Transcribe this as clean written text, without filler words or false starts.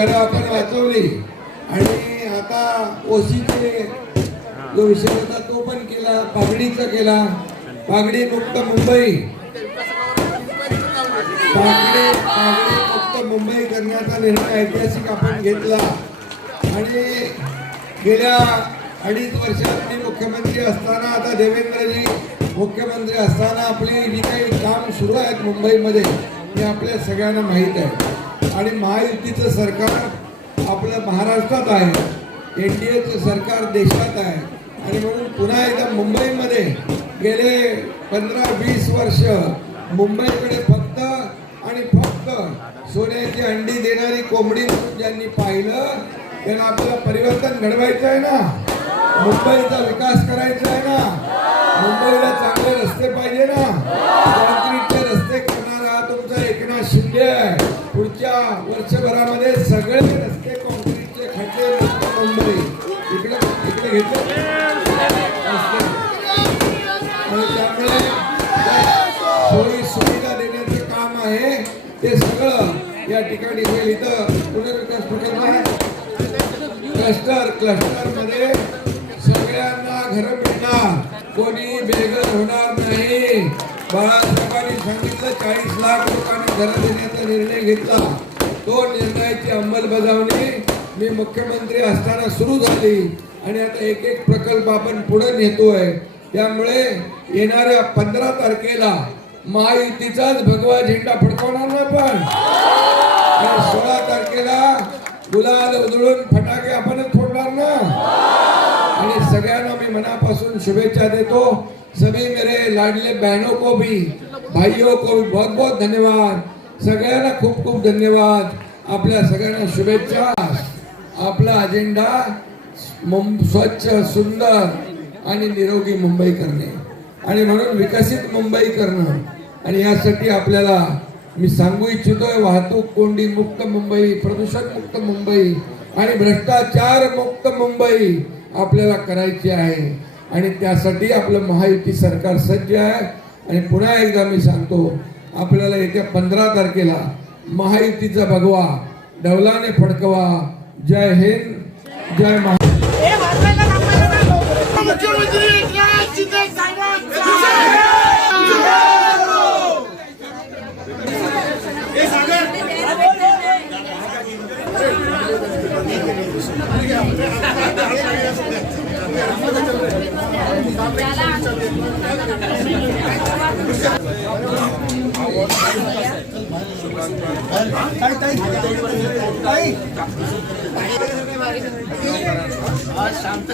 आपण वाचवली आणि आता ओसीचे जो विषय होता तो पण केला, पागडीचा केला, पागडी मुक्त मुंबई, पागडी मुक्त मुंबई करण्याचा निर्णय ऐतिहासिक आपण घेतला आणि गेल्या 2.5 वर्षात मी मुख्यमंत्री असताना, आता देवेंद्रजी मुख्यमंत्री असताना आपली जी काही काम सुरू आहेत मुंबईमध्ये हे आपल्या सगळ्यांना माहीत आहे आणि महायुतीचं सरकार आपलं महाराष्ट्रात आहे, NDAचं सरकार देशात आहे आणि म्हणून पुन्हा एकदा मुंबईमध्ये गेले 15-20 वर्ष मुंबईकडे फक्त आणि फक्त सोन्याची अंडी देणारी कोंबडी म्हणून ज्यांनी पाहिलं त्यांना आपल्याला परिवर्तन घडवायचं आहे ना, मुंबईचा विकास करायचा आहे ना, मुंबईला चांगले रस्ते पाहिजे ना, कॉन्क्रीटचे रस्ते करणारा तुमचा एकनाथ शिंदे आहे. पुढच्या वर्षभरामध्ये सगळे रस्ते कॉन्क्रीटचे खड्डे मुंबई इकडे घेतले आणि त्यामुळे सोयी सुविधा देण्याचं काम आहे ते सगळं या ठिकाणी होईल. इथं पुनर्विकास प्रकल्प आहे, क्लस्टर मध्ये सगळ्यांना घर मिळणार, कोणी बेघर होणार नाही. बाळासाहेबांनी सांगितलं 40 लाख लोकांनी घर देण्याचा निर्णय घेतला, तो निर्णयाची अंमलबजावणी मी मुख्यमंत्री असताना सुरू झाली आणि आता एक एक प्रकल्प आपण पुढे नेतोय. त्यामुळे येणाऱ्या 15 तारखेला महायुतीचाच भगवा झेंडा फडकवणार ना आपण, 16 तारखेला गुलाल उधळून फटाके आपणच फोडणार ना. आणि सगळ्यांना मी मनापासून शुभेच्छा देतो. सभी मेरे लाडले बहनों को भी, भाइयों को भी बहुत बहुत धन्यवाद. सगळ्यांना खूप खूप धन्यवाद. आपल्या सगळ्यांना शुभेच्छा. आपला अजेंडा स्वच्छ, सुंदर आणि निरोगी मुंबई करणे आणि म्हणून विकसित मुंबई करणं आणि यासाठी आपल्याला मी सांगू इच्छितोय, वाहतूक कोंडी मुक्त मुंबई, प्रदूषण मुक्त मुंबई आणि भ्रष्टाचार मुक्त मुंबई आपल्याला करायची आहे आणि त्यासाठी आपलं महायुती सरकार सज्ज आहे. आणि पुन्हा एकदा मी सांगतो, आपल्याला येत्या 15 तारखेला महायुतीचा भगवा डौलाने फडकवा. जय हिंद, जय महाराष्ट्र. शांत